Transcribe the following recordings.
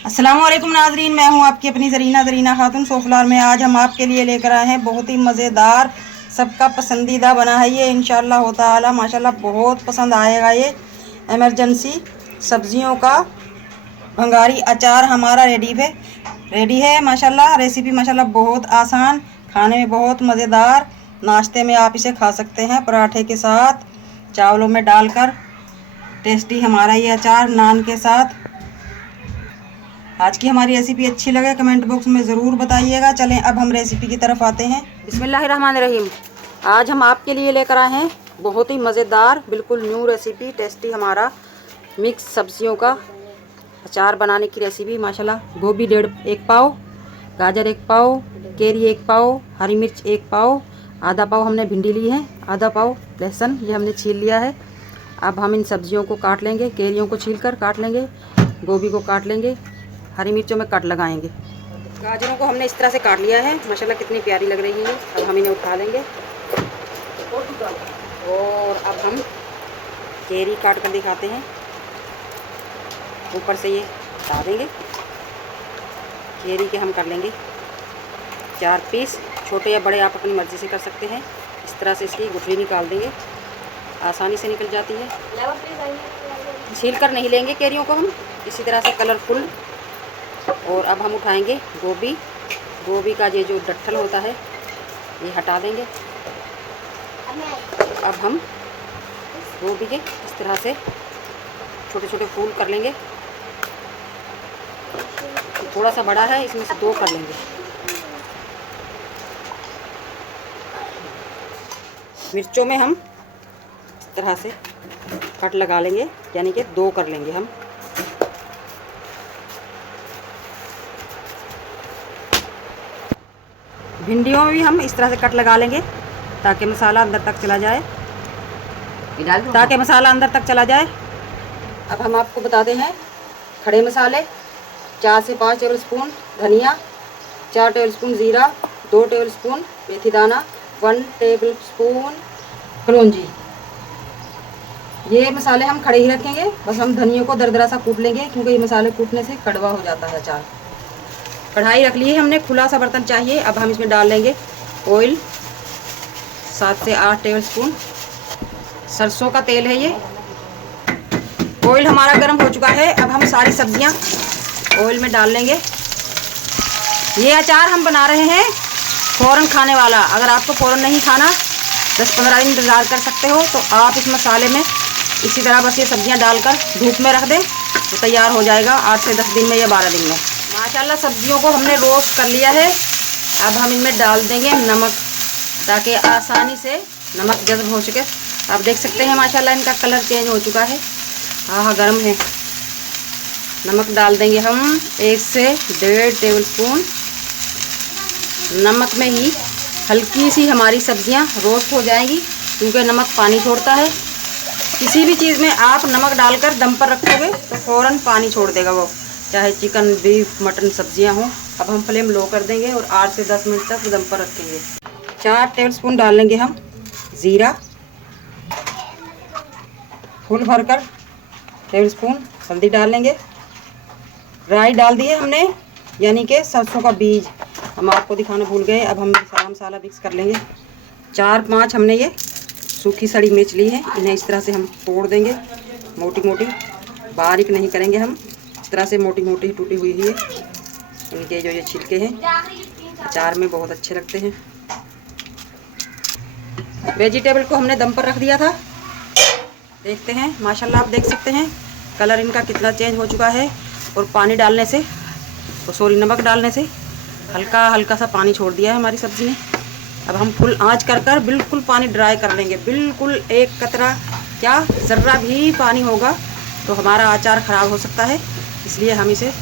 अस्सलामुअलैकुम नाजरीन, मैं हूं आपकी अपनी ज़रीना खातून सोफलार में। आज हम आपके लिए लेकर आए हैं बहुत ही मज़ेदार, सबका पसंदीदा बना है ये इंशाअल्लाह ताला। माशाल्लाह बहुत पसंद आएगा ये। इमरजेंसी सब्जियों का भंगारी अचार हमारा रेडी है माशाल्लाह। रेसिपी माशाल्लाह बहुत आसान, खाने में बहुत मज़ेदार। नाश्ते में आप इसे खा सकते हैं पराठे के साथ, चावलों में डालकर। टेस्टी हमारा ये अचार नान के साथ। आज की हमारी रेसिपी अच्छी लगे कमेंट बॉक्स में ज़रूर बताइएगा। चलें अब हम रेसिपी की तरफ आते हैं। बिस्मिल्लाहिर्रहमानिर्रहीम। आज हम आपके लिए लेकर आए हैं बहुत ही मज़ेदार, बिल्कुल न्यू रेसिपी, टेस्टी हमारा मिक्स सब्जियों का अचार बनाने की रेसिपी। माशाल्लाह गोभी 1 पाव, गाजर 1 पाव, केरी 1 पाव, हरी मिर्च 1 पाव, आधा पाव हमने भिंडी ली है, आधा पाव लहसुन ये हमने छील लिया है। अब हम इन सब्जियों को काट लेंगे, केरियों को छीलकर काट लेंगे, गोभी को काट लेंगे, हरी मिर्चों में कट लगाएंगे। गाजरों को हमने इस तरह से काट लिया है, माशाल्लाह कितनी प्यारी लग रही है। अब हम इन्हें उठा लेंगे और अब हम केरी काट कर दिखाते हैं। ऊपर से ये हटा देंगे। केरी के हम कर लेंगे 4 पीस, छोटे या बड़े आप अपनी मर्ज़ी से कर सकते हैं। इस तरह से इसकी गुठली निकाल देंगे, आसानी से निकल जाती है। छील कर नहीं लेंगे केरियों को हम, इसी तरह से कलरफुल। और अब हम उठाएंगे गोभी का ये जो डट्ठल होता है ये हटा देंगे। अब हम गोभी के इस तरह से छोटे छोटे फूल कर लेंगे। थोड़ा सा बड़ा है, इसमें से 2 कर लेंगे। मिर्चों में हम इस तरह से कट लगा लेंगे, यानी कि 2 कर लेंगे हम। भिंडियों में भी हम इस तरह से कट लगा लेंगे ताकि मसाला अंदर तक चला जाए, अब हम आपको बताते हैं खड़े मसाले। 4 से 5 टेबलस्पून धनिया, 4 टेबलस्पून ज़ीरा, 2 टेबलस्पून मेथी दाना, 1 टेबलस्पून कलौंजी। ये मसाले हम खड़े ही रखेंगे, बस हम धनिया को दरदरा सा कूट लेंगे क्योंकि ये मसाले कूटने से कड़वा हो जाता है अचार। कढ़ाई रख ली है हमने, खुला सा बर्तन चाहिए। अब हम इसमें डाल लेंगे ऑयल, 7 से 8 टेबलस्पून सरसों का तेल है ये। ऑयल हमारा गर्म हो चुका है। अब हम सारी सब्जियां ऑयल में डाल लेंगे। ये अचार हम बना रहे हैं फ़ौरन खाने वाला। अगर आपको फ़ौरन नहीं खाना, 10-15 दिन इंतज़ार कर सकते हो, तो आप इस मसाले में इसी तरह बस ये सब्जियां डालकर धूप में रख दें तो तैयार हो जाएगा 8 से 10 दिन में या 12 दिन में। माशाल्लाह सब्जियों को हमने रोस्ट कर लिया है। अब हम इनमें डाल देंगे नमक ताकि आसानी से नमक जज़्ब हो सके। आप देख सकते हैं माशाल्लाह इनका कलर चेंज हो चुका है। हाँ गर्म है। नमक डाल देंगे हम 1 से 1.5 टेबलस्पून। नमक में ही हल्की सी हमारी सब्जियां रोस्ट हो जाएंगी क्योंकि नमक पानी छोड़ता है। किसी भी चीज़ में आप नमक डालकर दम पर रखोगे तो फ़ौरन पानी छोड़ देगा वो, चाहे चिकन, बीफ, मटन सब्जियां हों। अब हम फ्लेम लो कर देंगे और 8 से 10 मिनट तक दम पर रखेंगे। 4 टेबलस्पून डाल लेंगे हम ज़ीरा, फुल भरकर टेबलस्पून हल्दी डाल लेंगे। राई डाल दी है हमने, यानी कि सरसों का बीज, हम आपको दिखाना भूल गए। अब हम सारा मसाला मिक्स कर लेंगे। 4-5 हमने ये सूखी सड़ी मिर्च ली है, इन्हें इस तरह से हम तोड़ देंगे, मोटी मोटी, बारीक नहीं करेंगे हम। इस तरह से मोटी मोटी टूटी हुई है। इनके जो ये छिलके हैं अचार में बहुत अच्छे लगते हैं। वेजिटेबल को हमने दम पर रख दिया था। देखते हैं माशाल्लाह, आप देख सकते हैं कलर इनका कितना चेंज हो चुका है। और पानी डालने से, नमक डालने से हल्का हल्का सा पानी छोड़ दिया है हमारी सब्ज़ी ने। अब हम फुल आंच कर बिल्कुल पानी ड्राई कर लेंगे। बिल्कुल एक कतरा क्या, ज़र्रा भी पानी होगा तो हमारा अचार ख़राब हो सकता है, इसलिए हम इसे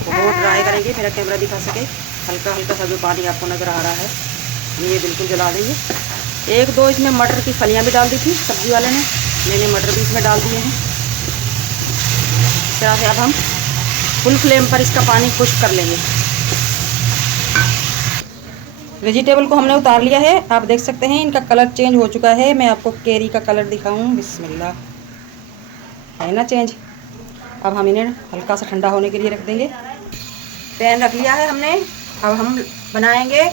बहुत ड्राई करेंगे। मेरा कैमरा दिखा सके, हल्का हल्का सा जो पानी आपको नज़र आ रहा है ये बिल्कुल जला देंगे। 1-2 इसमें मटर की फलियाँ भी डाल दी थी सब्ज़ी वाले ने, मैंने मटर भी इसमें डाल दिए हैं। इस तरह से अब हम फुल फ्लेम पर इसका पानी खुश्क कर लेंगे। वेजिटेबल को हमने उतार लिया है। आप देख सकते हैं इनका कलर चेंज हो चुका है। मैं आपको केरी का कलर दिखाऊं, बिस्मिल्लाह, है ना चेंज। अब हम इन्हें हल्का सा ठंडा होने के लिए रख देंगे। पैन रख लिया है हमने। अब हम बनाएंगे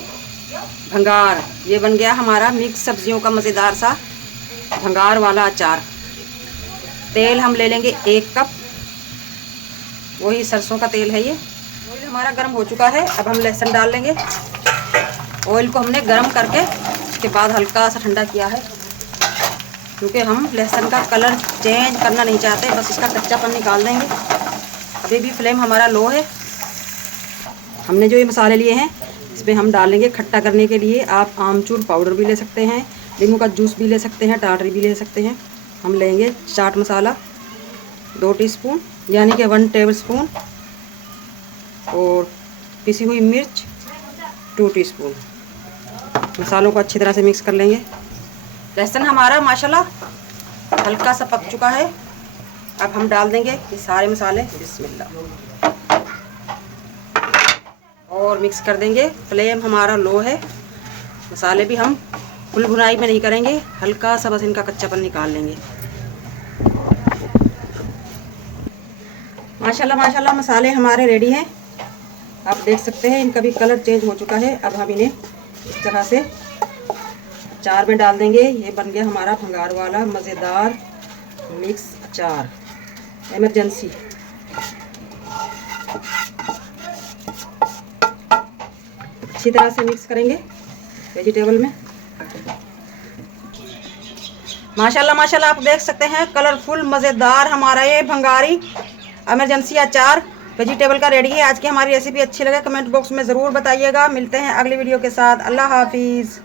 भंगार। ये बन गया हमारा मिक्स सब्जियों का मज़ेदार सा भंगार वाला अचार। तेल हम ले लेंगे 1 कप, वही सरसों का तेल है ये। ऑयल हमारा गर्म हो चुका है। अब हम लहसुन डाल लेंगे। ऑयल को हमने गर्म करके उसके बाद हल्का सा ठंडा किया है, क्योंकि हम लहसुन का कलर चेंज करना नहीं चाहते, बस इसका कच्चापन निकाल देंगे। अभी भी फ्लेम हमारा लो है। हमने जो ये मसाले लिए हैं इसमें हम डालेंगे खट्टा करने के लिए आप आमचूर पाउडर भी ले सकते हैं, नींबू का जूस भी ले सकते हैं, टाटरी भी ले सकते हैं। हम लेंगे चाट मसाला 2 टीस्पून यानी कि 1 टेबलस्पून, और पिसी हुई मिर्च 2 टीस्पून। मसालों को अच्छी तरह से मिक्स कर लेंगे। लहसुन हमारा माशाल्लाह हल्का सा पक चुका है। अब हम डाल देंगे ये सारे मसाले, बिस्मिल्लाह, और मिक्स कर देंगे। फ्लेम हमारा लो है। मसाले भी हम फुल भुनाई में नहीं करेंगे, हल्का सा बस इनका कच्चापन निकाल लेंगे। माशाल्लाह माशाल्लाह मसाले हमारे रेडी हैं। आप देख सकते हैं इनका भी कलर चेंज हो चुका है। अब हम इन्हें इस तरह से अचार में डाल देंगे। ये बन गया हमारा भंगार वाला मज़ेदार मिक्स अचार इमरजेंसी। अच्छी तरह से मिक्स करेंगे वेजिटेबल में। माशाल्लाह माशाल्लाह आप देख सकते हैं कलरफुल मज़ेदार हमारा ये भंगारी इमरजेंसी अचार वेजिटेबल का रेडी है। आज की हमारी रेसिपी अच्छी लगे कमेंट बॉक्स में ज़रूर बताइएगा। मिलते हैं अगली वीडियो के साथ। अल्लाह हाफिज़।